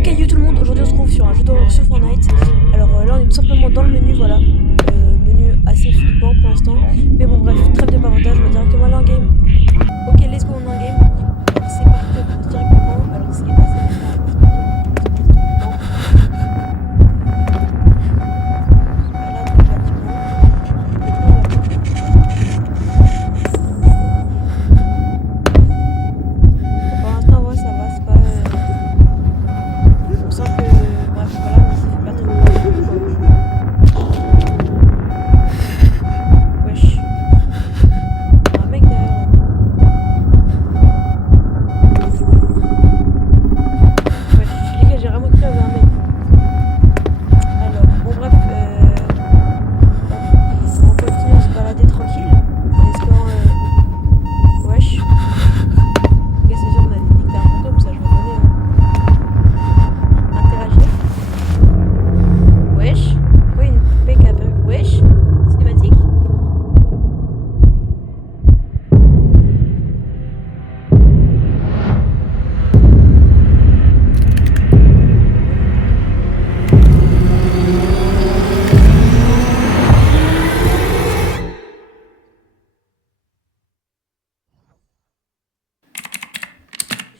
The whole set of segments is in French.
Ok, yo tout le monde, aujourd'hui on se retrouve sur un jeu d'horreur sur Fortnite. Alors là on est tout simplement dans le menu, voilà. Menu assez flippant pour l'instant. Mais bon bref, trêve de bavardage, on va directement aller en game. Ok, let's go, on est en game. Alors c'est parti, on commence directement. Alors ce qui est assez marrant, on va se partir une petite question voilà, dans le bâtiment. Ouvrir la porte. Bon, pour l'instant, ouais, ça va, c'est pas. On sent que. Bref, voilà, mais ça fait pas trop peur non plus, quoi. Wesh. Il y a un mec derrière là, non? Wesh, les gars, j'ai vraiment cru qu'il y avait un mec. Alors, bon, bref, on continue à se balader tranquille. En espérant. Wesh. Les gars, c'est sûr, on a détecté un fantôme, ça, je reconnais. Interagir. Wesh. Pourquoi une poupée qui a apparu? Wesh. Cinématique.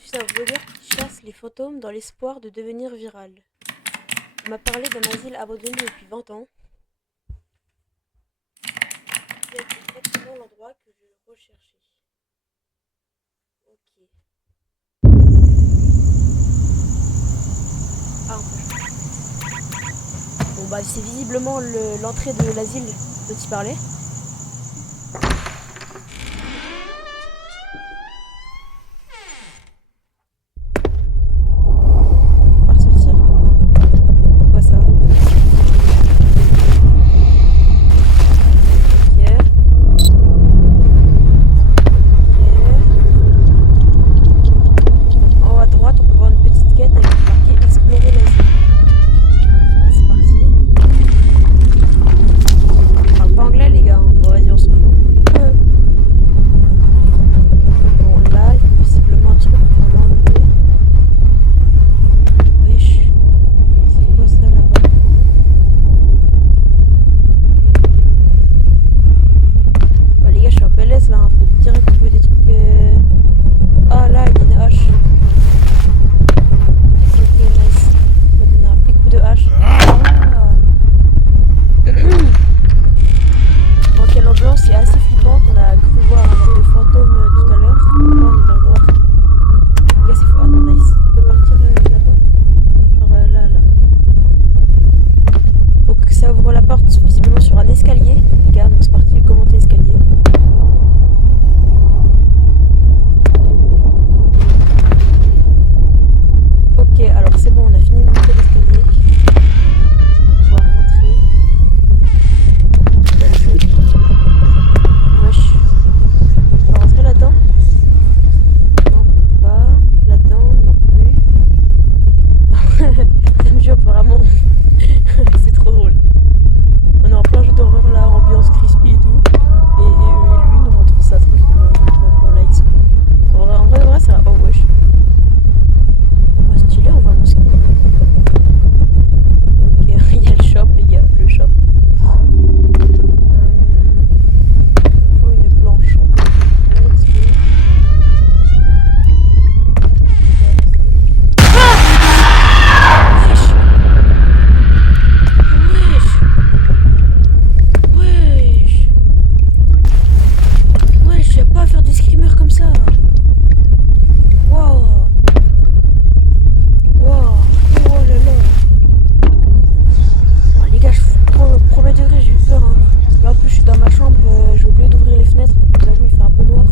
Je suis un vlogueur qui chasse les fantômes dans l'espoir de devenir viral. On m'a parlé d'un asile abandonné depuis 20 ans. C'est exactement l'endroit que je recherchais. Ok. Ah, on peut changer. Bon bah c'est visiblement l'entrée de l'asile dont il parlait. On va ressortir? Non, on peut pas. C'est quoi ça? Ok. En haut à droite, on peut voir une petite quête avec marqué explorer l'asile. Ah, c'est parti. On parle pas anglais, les gars, hein. Bon, vas-y, on s'en fout. Bon, là, il faut visiblement un truc pour l'enlever. Wesh. C'est quoi ça là-bas? Bah, les gars, je suis un peu less là, hein. Faut direct trouver des trucs. Ah, là, il y a une hache. Ok, nice. On va donner un petit coup de hache. Ah. Bon, quelle ambiance est assez flippante. On a cru voir un genre de fantôme tout à l'heure. Là, on est dans le noir. Les gars, c'est fou. Ah non, nice. On peut partir là-bas? Genre là, là. Non, on peut pas. Donc, ça ouvre la porte visiblement sur un escalier. Les gars, donc c'est parti. Go monter l'escalier. Ok, alors c'est bon, on a fini de monter l'escalier. On va rentrer. Wesh. On va rentrer là-dedans? Non, on peut pas. Là-dedans, non plus. Ça me jure vraiment. C'est trop drôle. On est en plein jeu d'horreur là, ambiance crispy et tout. Et lui nous montre ça tranquillement. On likes. En vrai, c'est un. Oh wesh. Oh, stylé, on voit mon skin. Ok, il y a le shop, les gars, le shop. Faut une planche en plus. Let's go. Wesh! Wesh! Wesh, y'a pas à faire des screamers comme ça. Wow! Wow! Oh là là! Bon, les gars, je vous premier degré, j'ai eu peur, hein. Là en plus, je suis dans ma chambre, j'ai oublié d'ouvrir les fenêtres. Je vous avoue, il fait un peu noir.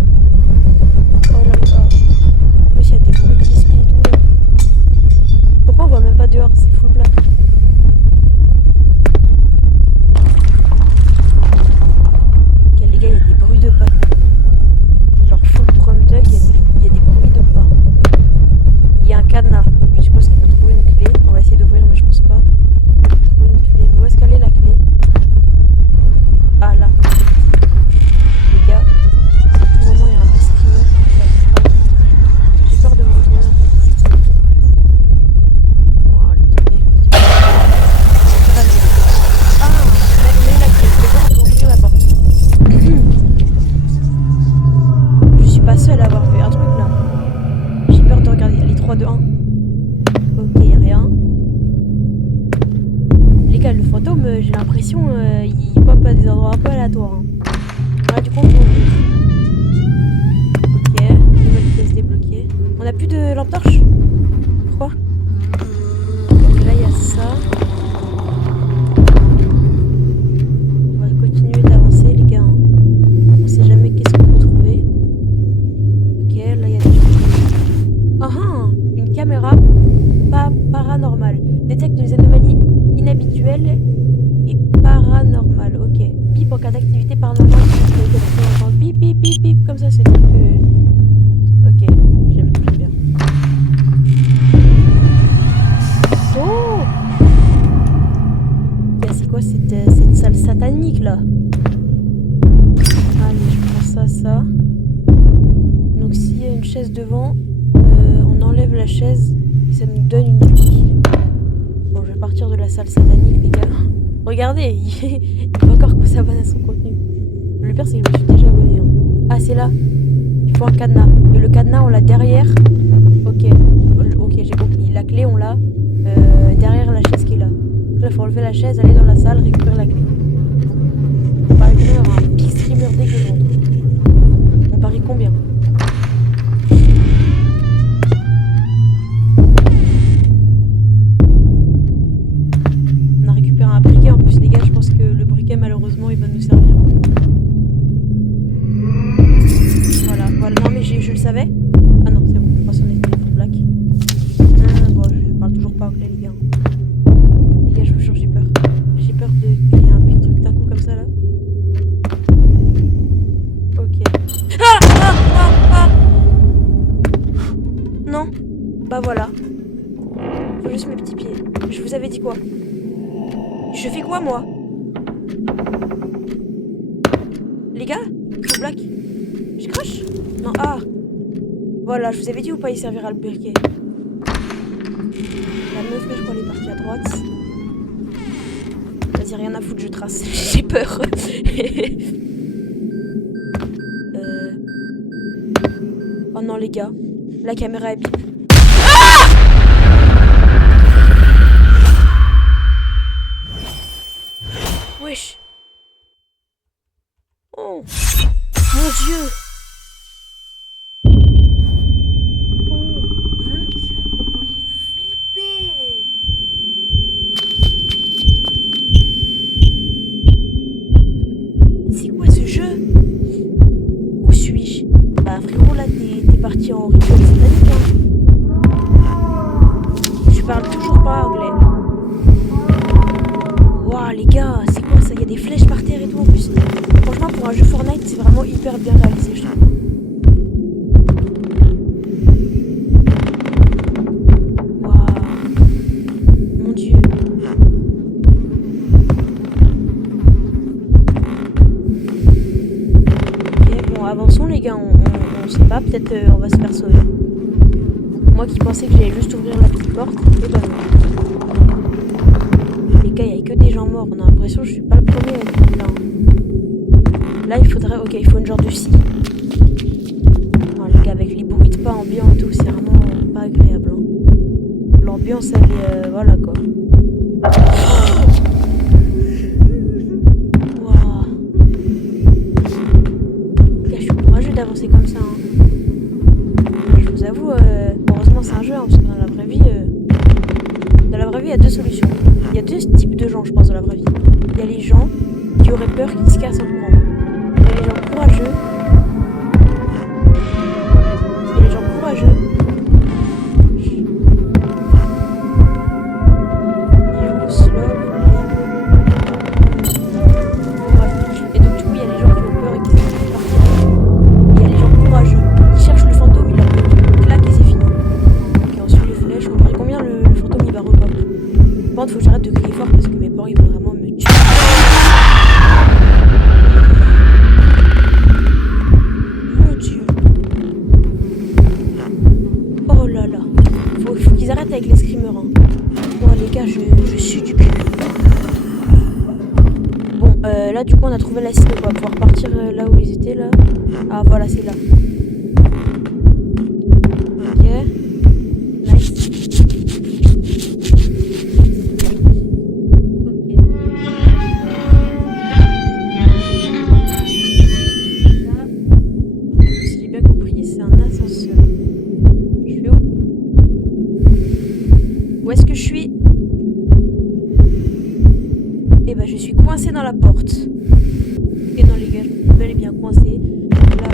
Oh là là! En plus, il y a des bruits crispy et tout là. Pourquoi on voit même pas dehors? C'est full black. Ok, les gars, il y a des bruits de pas. Genre full prom dog, il y a des bruits de pas. Il y a un cadenas. Je suppose qu'il faut trouver une clé. On va essayer d'ouvrir, mais je pense pas. Trouver une clé. Où est-ce qu'elle est la clé? Ah là. Les gars, à tout moment il y a un petit screamer. J'ai peur de me retrouver en fait. j'ai l'impression il pop à des endroits un peu aléatoires. Hein. Là, du coup, on peut ouvrir. Ok, nouvelle pièce débloquée. On a plus de lampe torche? Pourquoi? Donc là, il y a ça. On va continuer d'avancer, les gars. Hein. On sait jamais qu'est-ce qu'on peut trouver. Ok, là, il y a des gens. Ah ah, une caméra pas paranormale. Détecte des anomalies inhabituelles et paranormales. Ok. Bip en cas d'activité paranormale. Bip, bip, bip, bip. Comme ça, c'est dire que... Ok, j'aime bien. Oh! C'est quoi cette salle satanique, là? Allez, je prends ça. Donc, s'il y a une chaise devant, on enlève la chaise et ça nous donne une clé. Bon, je vais partir de la salle satanique, les gars. Regardez, il va encore qu'on s'abonne à son contenu. Le pire, c'est que je me suis déjà abonné. Hein. Ah, c'est là. Il faut un cadenas. Et le cadenas, on l'a derrière. Ok, j'ai compris. La clé, on l'a derrière la chaise qui est là. Donc là, il faut enlever la chaise, aller dans la salle, récupérer la clé. On parie combien? Il y aura un big streamer dès que je rentre. On parie combien? On a récupéré un briquet. En plus, les gars, je pense que le briquet, malheureusement, il va nous servir. Voilà. Non, mais je le savais. Ah non, c'est bon. Je pense qu'on était full black. Bon, je parle toujours pas anglais, les gars. Les gars, je vous jure, j'ai peur. J'ai peur qu'il y ait un petit truc d'un coup comme ça, là. Ok. Ah! Non. Bah voilà. Faut juste mes petits pieds. Je vous avais dit quoi? Je fais quoi, moi? Les gars? Je black. Je crache? Non, ah! Voilà, je vous avais dit ou pas, il servira le briquet. La meuf, là, je crois, elle est partie à droite. Vas-y, rien à foutre, je trace. J'ai peur. Oh non, les gars. La caméra est bip. Ah! Wesh. Oh. Mon Dieu. Parti en rituel satanique. Hein. Je parle toujours pas anglais. Waouh, les gars, c'est quoi ça? Il y a des flèches par terre et tout en plus. Franchement, pour un jeu Fortnite, c'est vraiment hyper bien réalisé, je trouve. Waouh. Mon Dieu. Ok, bon, avançons, les gars. On sait pas, peut-être on va se faire sauver. Moi qui pensais que j'allais juste ouvrir la petite porte, et bah non. Les gars, il n'y a que des gens morts. On a l'impression que je suis pas le premier à être là. Là, il faudrait... Ok, il faut une genre de scie. Non, les gars, avec les bruits de pas ambiants et tout, c'est vraiment pas agréable. Hein. L'ambiance, elle est... voilà, quoi. Waouh. Les gars, je suis courageux d'avancer comme ça. Hein. Je vous avoue, heureusement c'est un jeu, hein, parce que dans la vraie vie, il y a deux solutions. Il y a deux types de gens, je pense, dans la vraie vie. Il y a les gens qui auraient peur qu'ils se cassent en courant. Il y a les gens courageux. Il y a les gens courageux. Et donc du coup, il y a les gens qui ont peur et qui se font partir. Il y a les gens courageux qui cherchent le fantôme, il a claque et c'est fini. Ok, on suit les flèches, on parie combien le fantôme il va repop. Par contre, faut que j'arrête de crier fort parce que mes parents ils vont vraiment me tuer. Mon Dieu. Oh là là. Faut qu'ils arrêtent avec les screamers. Hein. Bon les gars, je suis du cul. Bon, là du coup on a trouvé la cible, on va pouvoir partir là où ils étaient là. Ah voilà, c'est là. Ok. Nice. Ok. Où est-ce que je suis? Eh ben, je suis coincée dans la porte. Et non, les gars, je suis bel et bien coincée. Donc là,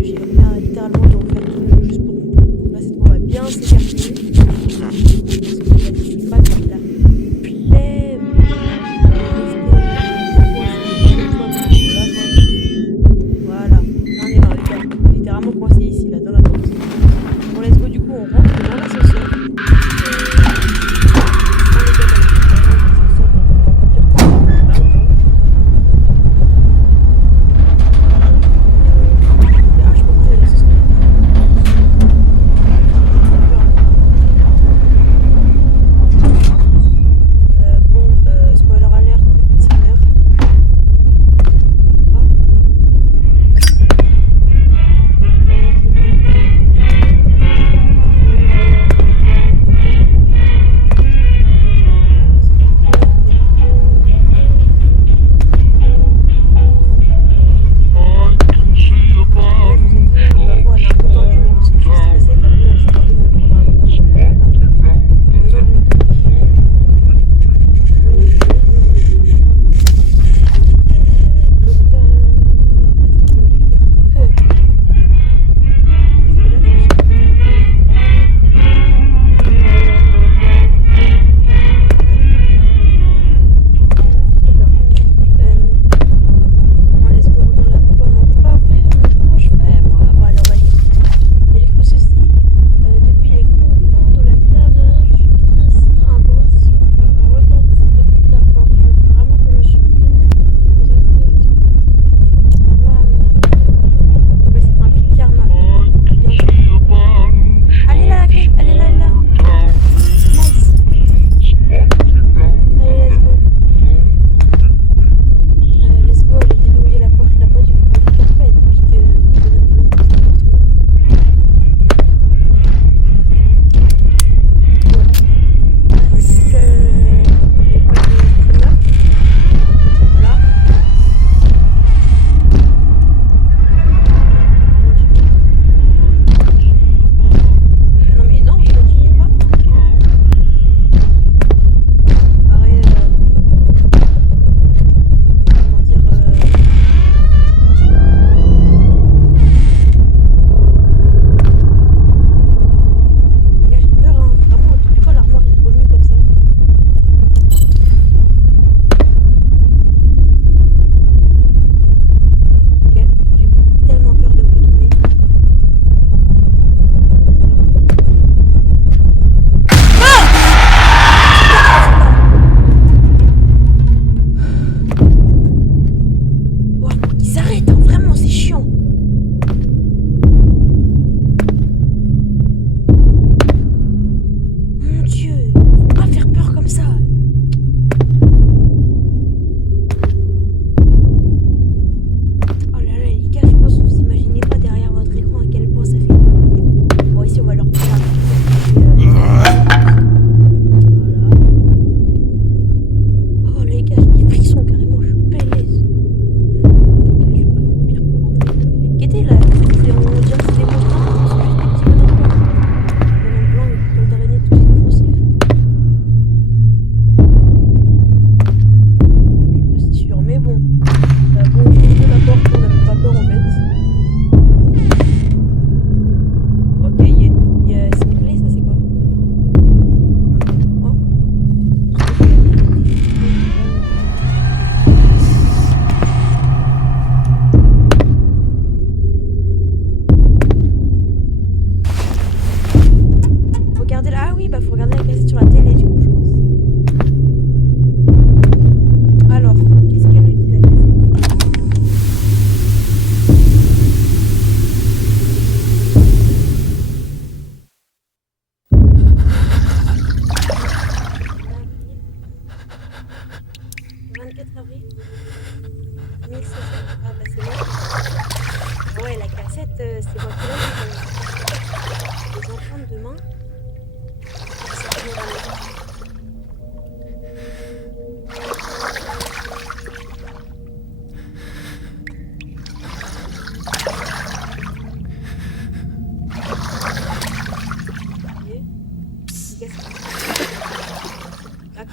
j'ai littéralement de refaire tout le jeu juste pour vous. Donc là, cette fois, on va bien s'écarter. Parce que là, je suis pas comme la plaie. Voilà, là, on est dans les gars. On est littéralement coincé ici, là, dans la porte. Bon, let's go, du coup, on rentre dans l'ascenseur.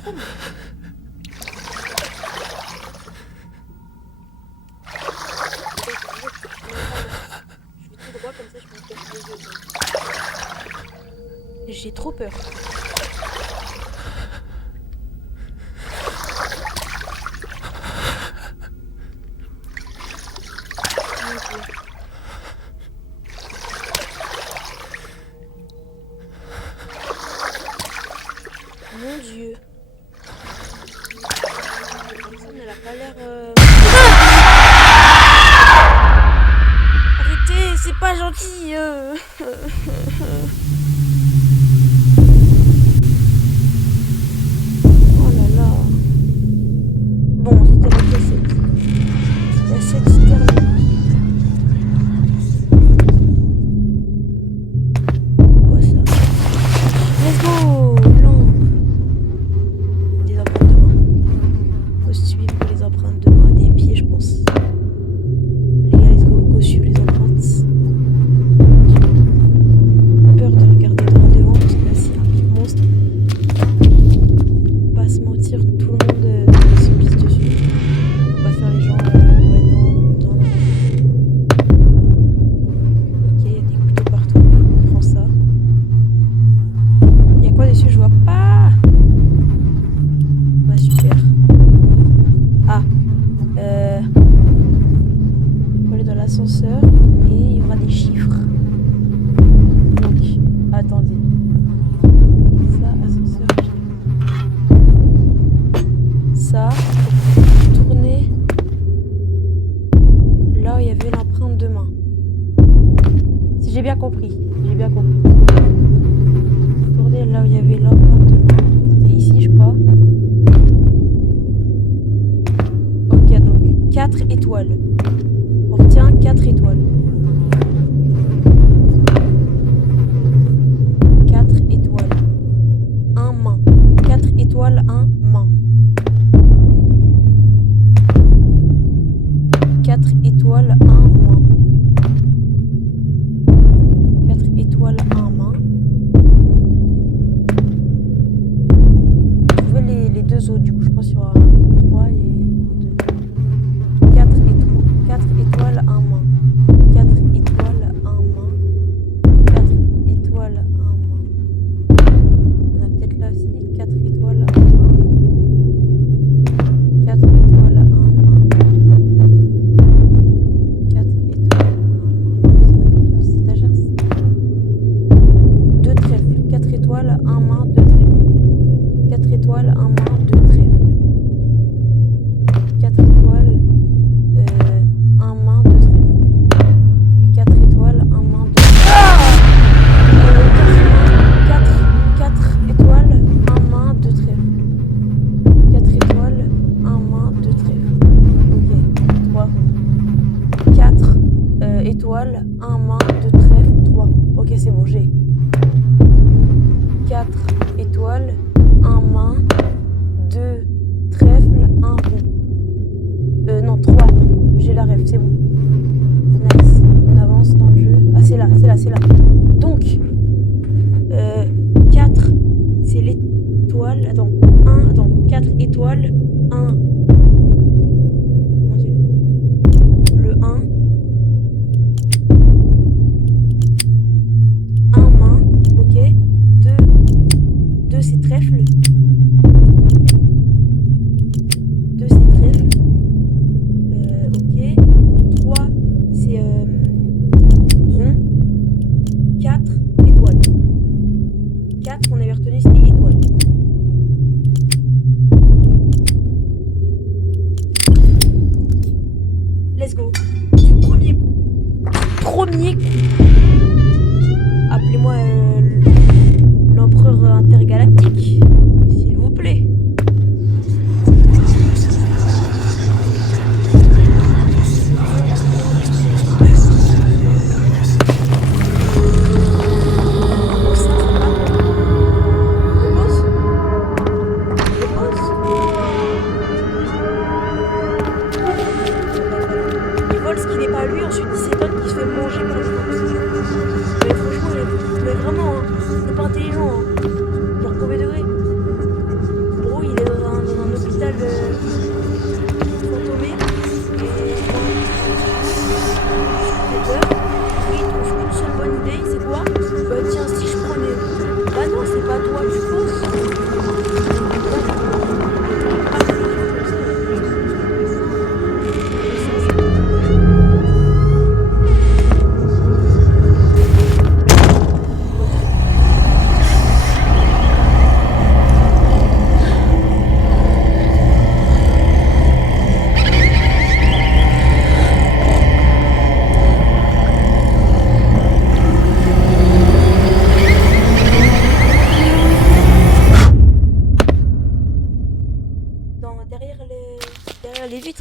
trop, moi. Je vais tout droit, comme ça, je peux me cacher les yeux. J'ai trop peur. Mon Dieu. Personne, elle a pas l'air... Arrêtez, c'est pas gentil. Oh là là. Bon, c'était la cassette. La cassette se termine. Quoi ça? Let's go. Non. Des empreintes de main. Faut suivre les empreintes de main des pieds, je pense. Les gars, let's go. Go suivre les empreintes. Peur de regarder droit devant parce que là, c'est un big monstre. Pas se mentir, tout le monde se pisse dessus. On va pas faire les gens. Ouais, non. Ok, il y a des couteaux partout. On prend ça. Il y a quoi dessus? Je vois pas. Bah, super. Ah. On va aller dans l'ascenseur et il y aura des chiffres. Donc, attendez. Ça, ascenseur, ça, tourner là où il y avait l'empreinte de main. Si j'ai bien compris. Tourner là où il y avait l'empreinte de main. C'était ici, je crois. Ok, donc 4 étoiles. On retient 4 étoiles. 4 étoiles. 1 main. 4 étoiles, 1 main. 4 étoiles, 1 main. 4 étoiles, 1 main. Trouvez les deux autres, du coup, je pense qu'il y aura 3 et 2. 4 étoiles, 1 main. 4 étoiles, 1 main. 4 étoiles, 1 main. On a peut-être là aussi 4 étoiles, 1 main. 4 étoiles, 1 main. 4 étoiles, 1 main. On a partout des étagères. 2 trèfles. 4 étoiles, 1 main, 2 trèfles. 4 étoiles, 1 main, 2 trèfles. 4 étoiles, 1 main, 2 trèfles. 4 étoiles, 1 main, 2 trèfles. 4 étoiles, 1 main, 2 trèfles. 4 étoiles, 1 main, 2 trèfles. Ok, 3. 4 étoiles, 1 main, 2 trèfles, 3. Ok, c'est bon, j'ai. 4 étoiles, 1 main, 2 trèfles, 1 rond. Non, 3 ronds. J'ai la rêve, c'est bon. Nice. On avance dans le jeu. Ah, c'est là. Donc, 4, c'est l'étoile. Attends, 4 étoiles, 1. Mon Dieu. Le 1. 1 main, ok. 2 c'est trèfle. 2 c'est trèfle. Ok. 3 c'est rond. 4 étoiles. 4 on avait retenu c'était étoile. Let's go. Du premier coup. Appelez-moi l'empereur intergalactique, s'il vous plaît.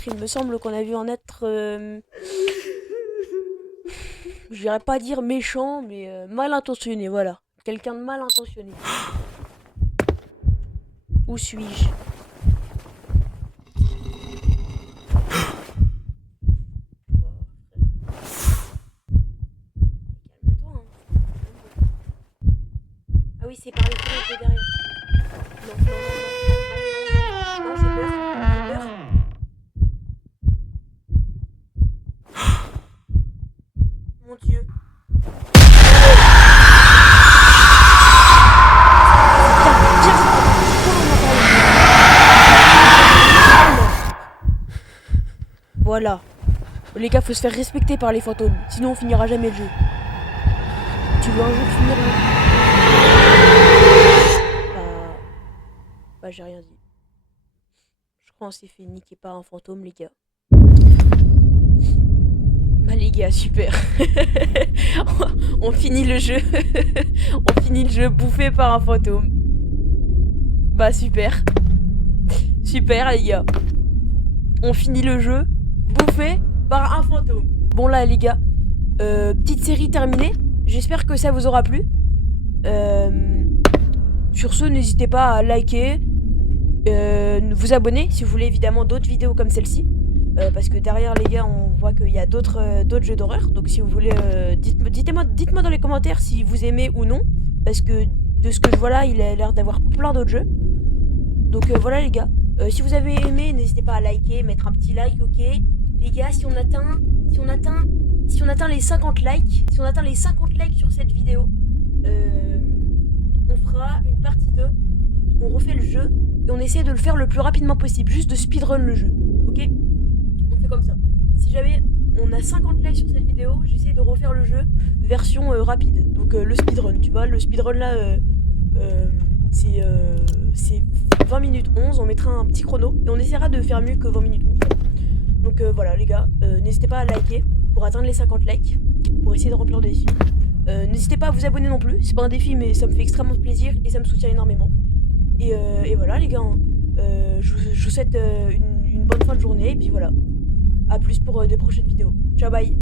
il me semble qu'on a vu un être... je dirais pas dire méchant, mais mal intentionné, voilà. Quelqu'un de mal intentionné. Où suis-je? Calme-toi, hein. Ah oui, c'est par les fenêtres de derrière. Non, non, non, non, non, j'ai peur, j'ai peur. Mon Dieu. Voilà. Les gars, faut se faire respecter par les fantômes, sinon on finira jamais le jeu. Tu veux un jour finir le... Bah j'ai rien dit. Je crois qu'on s'est fait niquer par un fantôme, les gars. Bah les gars, super. On finit le jeu. On finit le jeu bouffé par un fantôme. Bah super. Super les gars. On finit le jeu bouffé par un fantôme. Bon là les gars, petite série terminée. J'espère que ça vous aura plu. Sur ce, n'hésitez pas à liker, vous abonner si vous voulez évidemment d'autres vidéos comme celle-ci. Parce que derrière les gars, on voit qu'il y a d'autres jeux d'horreur. Donc si vous voulez, dites-moi dans les commentaires si vous aimez ou non. Parce que de ce que je vois là, il a l'air d'avoir plein d'autres jeux. Donc voilà les gars. Si vous avez aimé, n'hésitez pas à liker, mettre un petit like, ok. Les gars, si on atteint les 50 likes, sur cette vidéo, on fera une partie 2, on refait le jeu et on essaie de le faire le plus rapidement possible, juste de speedrun le jeu, ok? On fait comme ça. Si jamais on a 50 likes sur cette vidéo, j'essaie de refaire le jeu version rapide, donc le speedrun, tu vois, le speedrun là, c'est 20 minutes 11, on mettra un petit chrono et on essaiera de faire mieux que 20 minutes 11. Donc voilà les gars, n'hésitez pas à liker pour atteindre les 50 likes, pour essayer de remplir le défi. N'hésitez pas à vous abonner non plus, c'est pas un défi mais ça me fait extrêmement plaisir et ça me soutient énormément. Et voilà les gars, je vous souhaite une bonne fin de journée et puis voilà. A plus pour de prochaines vidéos. Ciao bye.